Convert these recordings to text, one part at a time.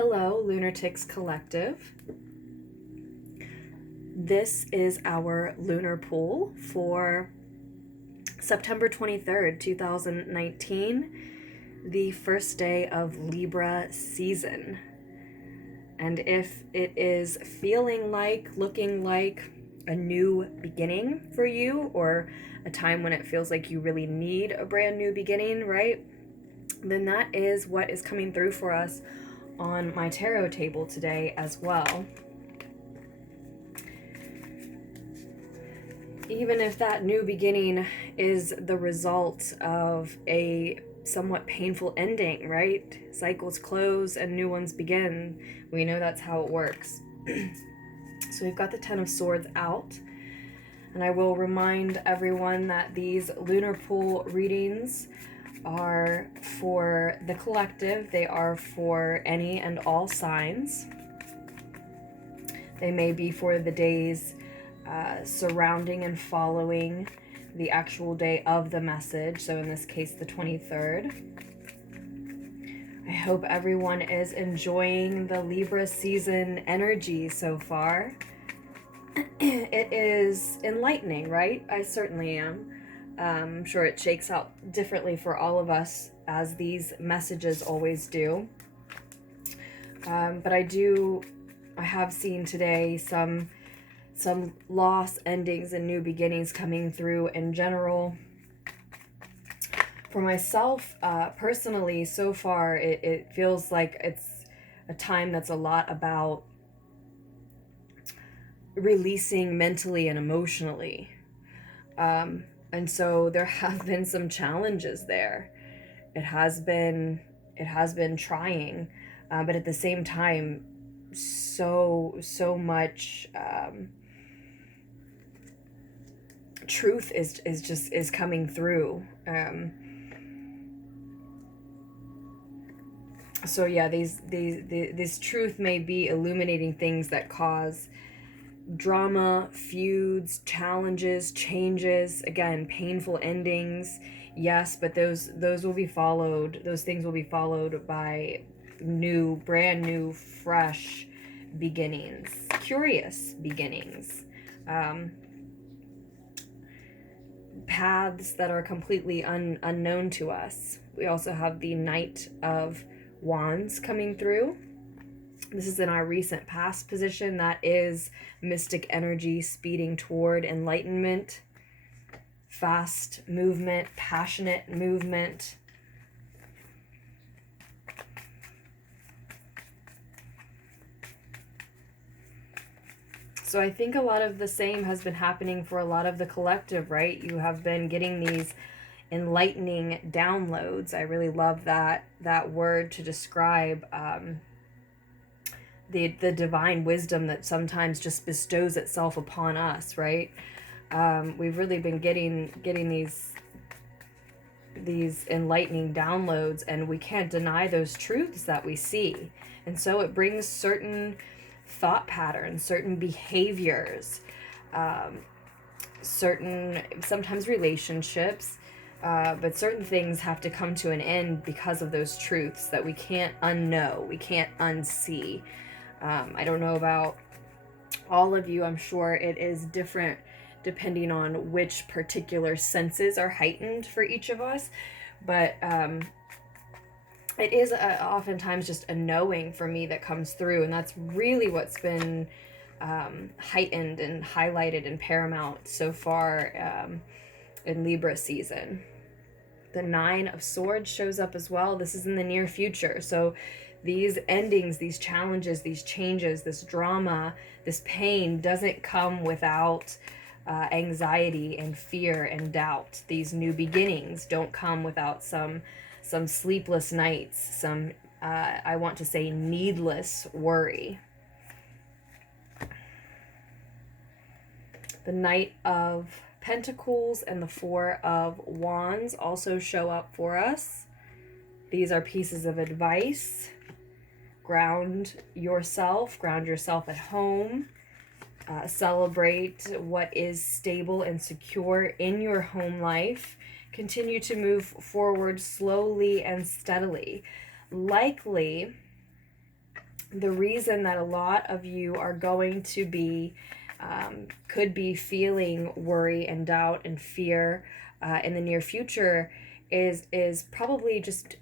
Hello, Lunartics Collective. This is our Lunar Pull for September 23rd, 2019, the first day of Libra season. And if it is feeling like, looking like a new beginning for you, or a time when it feels like you really need a brand new beginning, right? Then that is what is coming through for us on my tarot table today as well. Even if that new beginning is the result of a somewhat painful ending, right? Cycles close and new ones begin. We know that's how it works. So we've got the Ten of Swords out. And I will remind everyone that these Lunar Pull readings are for the collective. They are for any and all signs. They may be for the days surrounding and following the actual day of the message. So in this case, the 23rd. I hope everyone is enjoying the Libra season energy so far. It is enlightening, right? I certainly am. I'm sure it shakes out differently for all of us, as these messages always do. But I have seen today some loss, endings, and new beginnings coming through in general. For myself, personally, so far, it feels like it's a time that's a lot about releasing mentally and emotionally. And so there have been some challenges there. It has been trying, but at the same time, so much truth is coming through. So yeah, this truth may be illuminating things that cause drama, feuds, challenges, changes, again, painful endings, yes, but those will be followed, those things will be followed by brand new, fresh beginnings, curious beginnings, paths that are completely unknown to us. We also have the Knight of Wands coming through. This is in our recent past position. That is mystic energy speeding toward enlightenment, fast movement, passionate movement. So I think a lot of the same has been happening for a lot of the collective, right? You have been getting these enlightening downloads. I really love that word to describe the divine wisdom that sometimes just bestows itself upon us, right? We've really been getting these enlightening downloads, and we can't deny those truths that we see. And so it brings certain thought patterns, certain behaviors, certain, sometimes relationships, but certain things have to come to an end because of those truths that we can't unknow, we can't unsee. I don't know about all of you. I'm sure it is different depending on which particular senses are heightened for each of us. But it is oftentimes just a knowing for me that comes through. And that's really what's been heightened and highlighted and paramount so far in Libra season. The Nine of Swords shows up as well. This is in the near future. So these endings, these challenges, these changes, this drama, this pain doesn't come without anxiety and fear and doubt. These new beginnings don't come without some sleepless nights, some, I want to say, needless worry. The Knight of Pentacles and the Four of Wands also show up for us. These are pieces of advice. Ground yourself at home. Celebrate what is stable and secure in your home life. Continue to move forward slowly and steadily. Likely, the reason that a lot of you are going to be, could be feeling worry and doubt and fear in the near future is probably just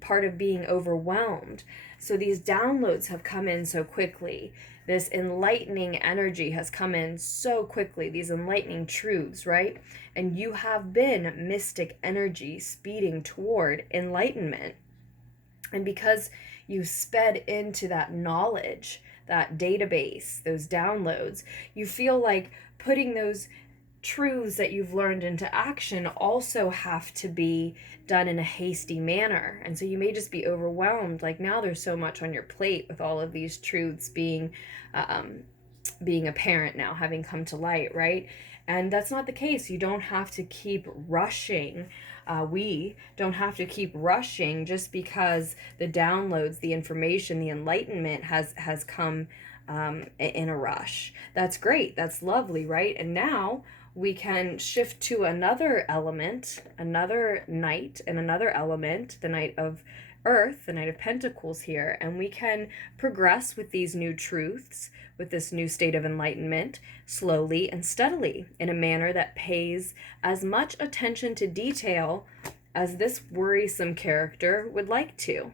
part of being overwhelmed. So these downloads have come in so quickly. This enlightening energy has come in so quickly, these enlightening truths, right? And you have been mystic energy speeding toward enlightenment. And because you sped into that knowledge, that database, those downloads, you feel like putting those truths that you've learned into action also have to be done in a hasty manner. And so you may just be overwhelmed. Like, now there's so much on your plate with all of these truths being apparent now, having come to light, right? And that's not the case. You don't have to keep rushing. We don't have to keep rushing just because the downloads, the information, the enlightenment has come in a rush. That's great. That's lovely, right? And now we can shift to another element, another night, and another element, the Knight of Earth, the Knight of Pentacles here, and we can progress with these new truths, with this new state of enlightenment, slowly and steadily, in a manner that pays as much attention to detail as this worrisome character would like to.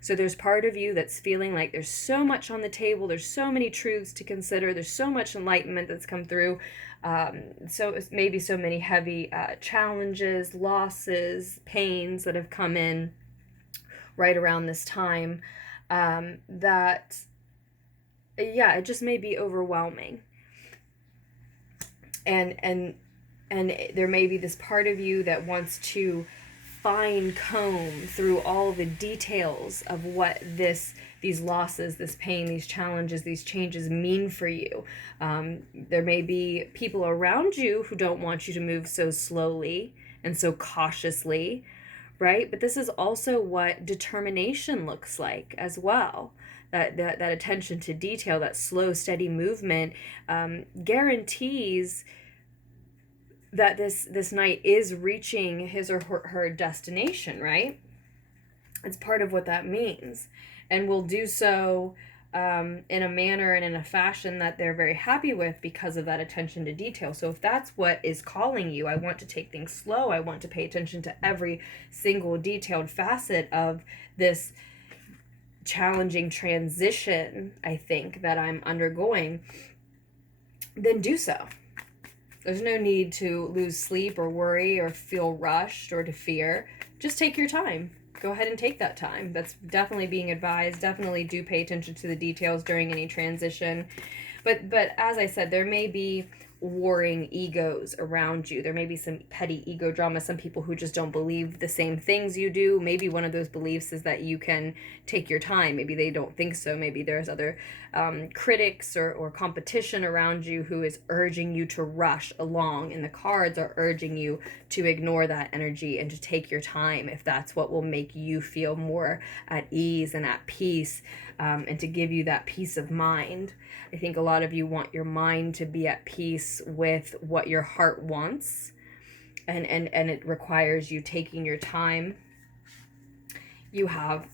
So there's part of you that's feeling like there's so much on the table, there's so many truths to consider, there's so much enlightenment that's come through, so it's maybe so many heavy challenges, losses, pains that have come in right around this time, that, yeah, it just may be overwhelming. And there may be this part of you that wants to fine comb through all the details of what these losses, this pain, these challenges, these changes mean for you. There may be people around you who don't want you to move so slowly and so cautiously, right? But this is also what determination looks like as well. That attention to detail, that slow, steady movement guarantees that this knight is reaching his or her destination, right? It's part of what that means, and will do so in a manner and in a fashion that they're very happy with because of that attention to detail. So if that's what is calling you, I want to take things slow, I want to pay attention to every single detailed facet of this challenging transition, I think, that I'm undergoing, then do so. There's no need to lose sleep or worry or feel rushed or to fear. Just take your time. Go ahead and take that time. That's definitely being advised. Definitely do pay attention to the details during any transition. But as I said, there may be warring egos around you. There may be some petty ego drama, some people who just don't believe the same things you do. Maybe one of those beliefs is that you can take your time. Maybe they don't think so. Maybe there's other critics or competition around you who is urging you to rush along, and the cards are urging you to ignore that energy and to take your time if that's what will make you feel more at ease and at peace, and to give you that peace of mind. I think a lot of you want your mind to be at peace with what your heart wants, and it requires you taking your time. You have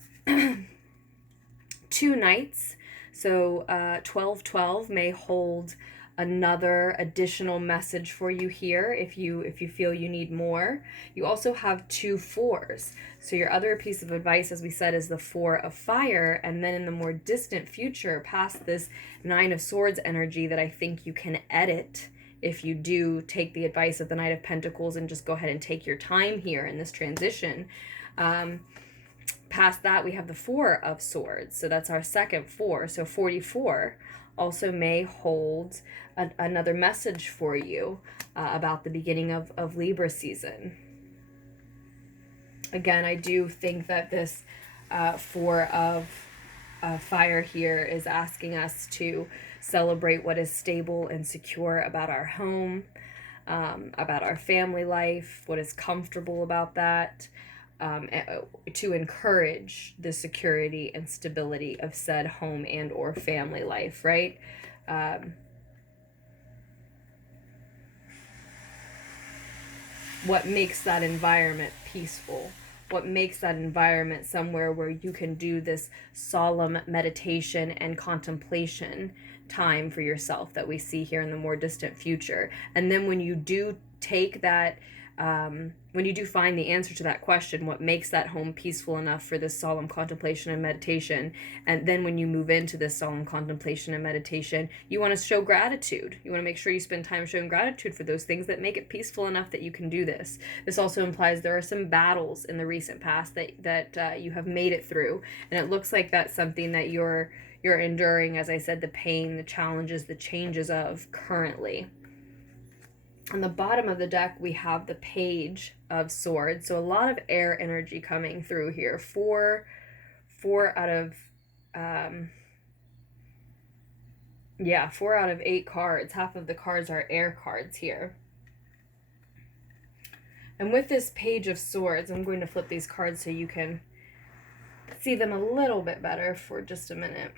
two nights, so 1212 may hold another additional message for you here if you feel you need more. You also have 2 4s. So your other piece of advice, as we said, is the 4 of fire, and then in the more distant future, past this 9 of swords energy that I think you can edit if you do take the advice of the Knight of Pentacles and just go ahead and take your time here in this transition. Past that, we have the 4 of swords. So that's our second 4. So 44 also may hold another message for you about the beginning of Libra season. Again, I do think that this 4 of fire here is asking us to celebrate what is stable and secure about our home, about our family life, what is comfortable about that, to encourage the security and stability of said home and or family life, right? What makes that environment peaceful? what makes that environment somewhere where you can do this solemn meditation and contemplation time for yourself that we see here in the more distant future. And then when you do take that, when you do find the answer to that question, what makes that home peaceful enough for this solemn contemplation and meditation, and then when you move into this solemn contemplation and meditation, you want to show gratitude. You want to make sure you spend time showing gratitude for those things that make it peaceful enough that you can do this. This also implies there are some battles in the recent past that you have made it through, and it looks like that's something that you're enduring, as I said, the pain, the challenges, the changes of currently. On the bottom of the deck, we have the Page of Swords. So a lot of air energy coming through here. Four out of 8 cards. Half of the cards are air cards here. And with this Page of Swords, I'm going to flip these cards so you can see them a little bit better for just a minute.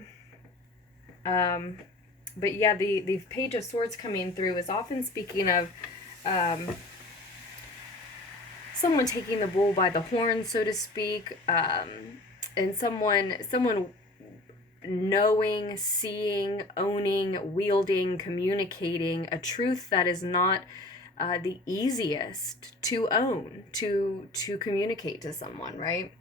But yeah, the Page of Swords coming through is often speaking of someone taking the bull by the horn, so to speak, and someone knowing, seeing, owning, wielding, communicating a truth that is not the easiest to own, to communicate to someone, right?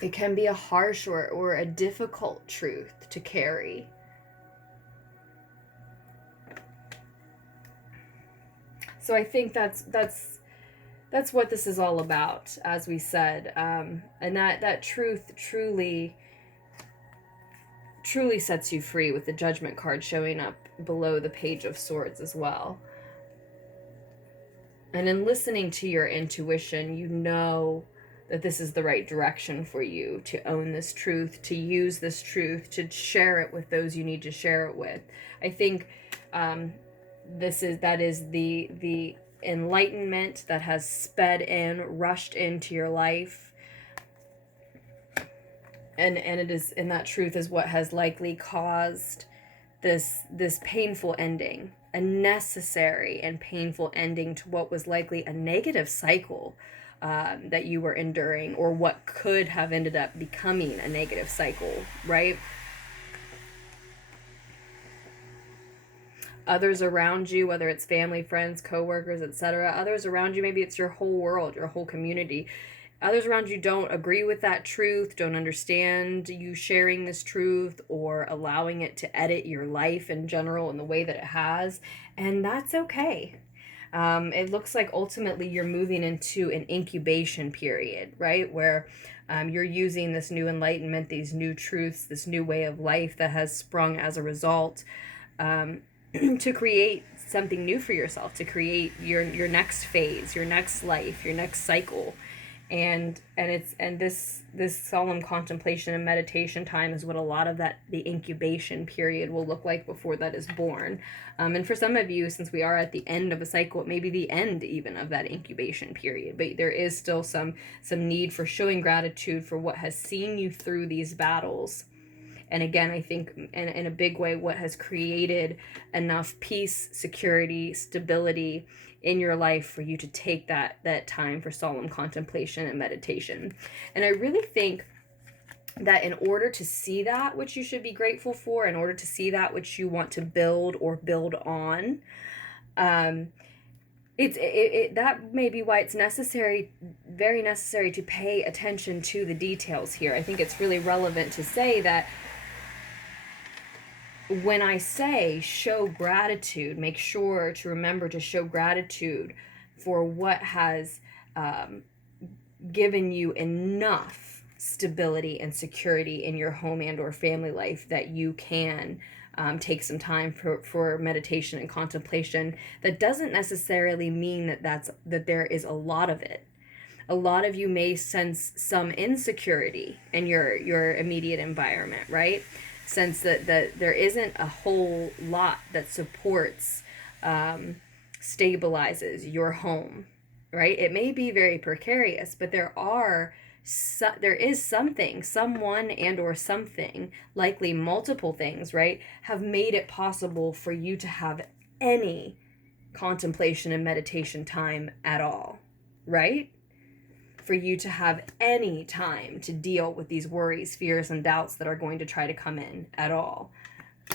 It can be a harsh or a difficult truth to carry. So I think that's what this is all about, as we said, and that truth truly sets you free, with the Judgment card showing up below the Page of Swords as well. And in listening to your intuition, you know that this is the right direction for you to own this truth, to use this truth, to share it with those you need to share it with. I think that is the enlightenment that has sped in, rushed into your life. And that truth is what has likely caused this painful ending, a necessary and painful ending to what was likely a negative cycle that you were enduring, or what could have ended up becoming a negative cycle, right? Others around you, whether it's family, friends, coworkers, etc., others around you, maybe it's your whole world, your whole community, others around you don't agree with that truth, don't understand you sharing this truth, or allowing it to edit your life in general in the way that it has, and that's okay. It looks like ultimately you're moving into an incubation period, right? Where you're using this new enlightenment, these new truths, this new way of life that has sprung as a result, to create something new for yourself, to create your next phase, your next life, your next cycle. And this solemn contemplation and meditation time is what a lot of the incubation period will look like before that is born. And for some of you, since we are at the end of a cycle, it may be the end even of that incubation period, but there is still some need for showing gratitude for what has seen you through these battles. And again, I think in a big way, what has created enough peace, security, stability in your life for you to take that time for solemn contemplation and meditation. And I really think that in order to see that which you should be grateful for, in order to see that which you want to build or build on, that may be why it's necessary, very necessary, to pay attention to the details here. I think it's really relevant to say that when I say show gratitude, make sure to remember to show gratitude for what has given you enough stability and security in your home and or family life that you can take some time for meditation and contemplation. That doesn't necessarily mean that there is a lot of it. A lot of you may sense some insecurity in your immediate environment, right? Sense that there isn't a whole lot that supports, stabilizes your home, right? It may be very precarious, but there is something, someone and or something, likely multiple things, right, have made it possible for you to have any contemplation and meditation time at all, right? For you to have any time to deal with these worries, fears, and doubts that are going to try to come in at all.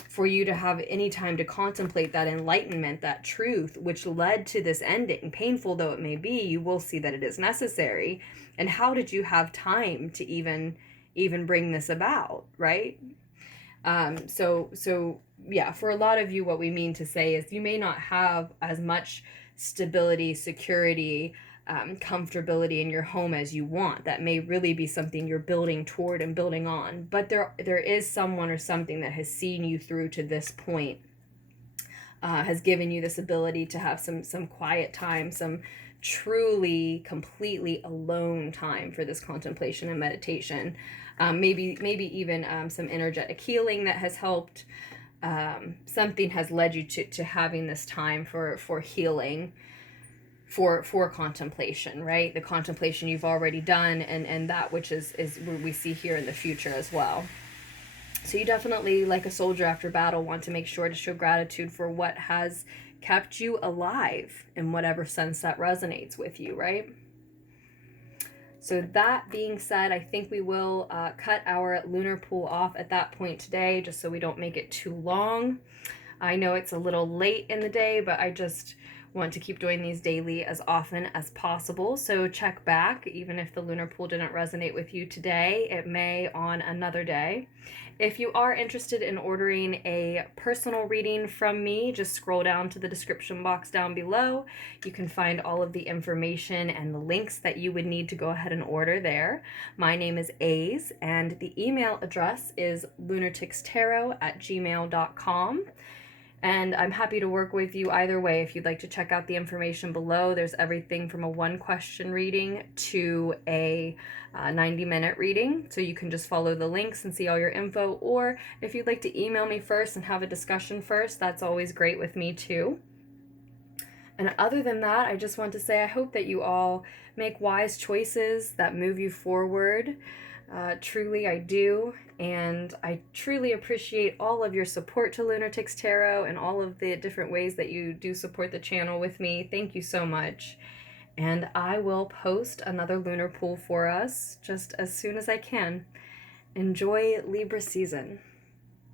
For you to have any time to contemplate that enlightenment, that truth, which led to this ending, painful though it may be, you will see that it is necessary. And how did you have time to even bring this about, right? So yeah, for a lot of you, what we mean to say is you may not have as much stability, security, comfortability in your home as you want. That may really be something you're building toward and building on. But there is someone or something that has seen you through to this point, has given you this ability to have some quiet time, some truly, completely alone time for this contemplation and meditation. Maybe even some energetic healing that has helped. Something has led you to having this time for healing, for contemplation, right? The contemplation you've already done, and that which is what we see here in the future as well. So you definitely, like a soldier after battle, want to make sure to show gratitude for what has kept you alive in whatever sense that resonates with you, right? So that being said, I think we will cut our lunar pool off at that point today, just so we don't make it too long. I know it's a little late in the day, but I just want to keep doing these daily as often as possible. So check back, even if the lunar pool didn't resonate with you today, it may on another day. If you are interested in ordering a personal reading from me, just scroll down to the description box down below. You can find all of the information and the links that you would need to go ahead and order there. My name is Aze, and the email address is LunarticksTarot@gmail.com. And I'm happy to work with you either way. If you'd like to check out the information below, there's everything from a 1-question reading to a 90-minute reading. So you can just follow the links and see all your info. Or if you'd like to email me first and have a discussion first, that's always great with me too. And other than that, I just want to say I hope that you all make wise choices that move you forward. Truly, I do. And I truly appreciate all of your support to Lunartics Tarot and all of the different ways that you do support the channel with me. Thank you so much. And I will post another lunar pool for us just as soon as I can. Enjoy Libra season.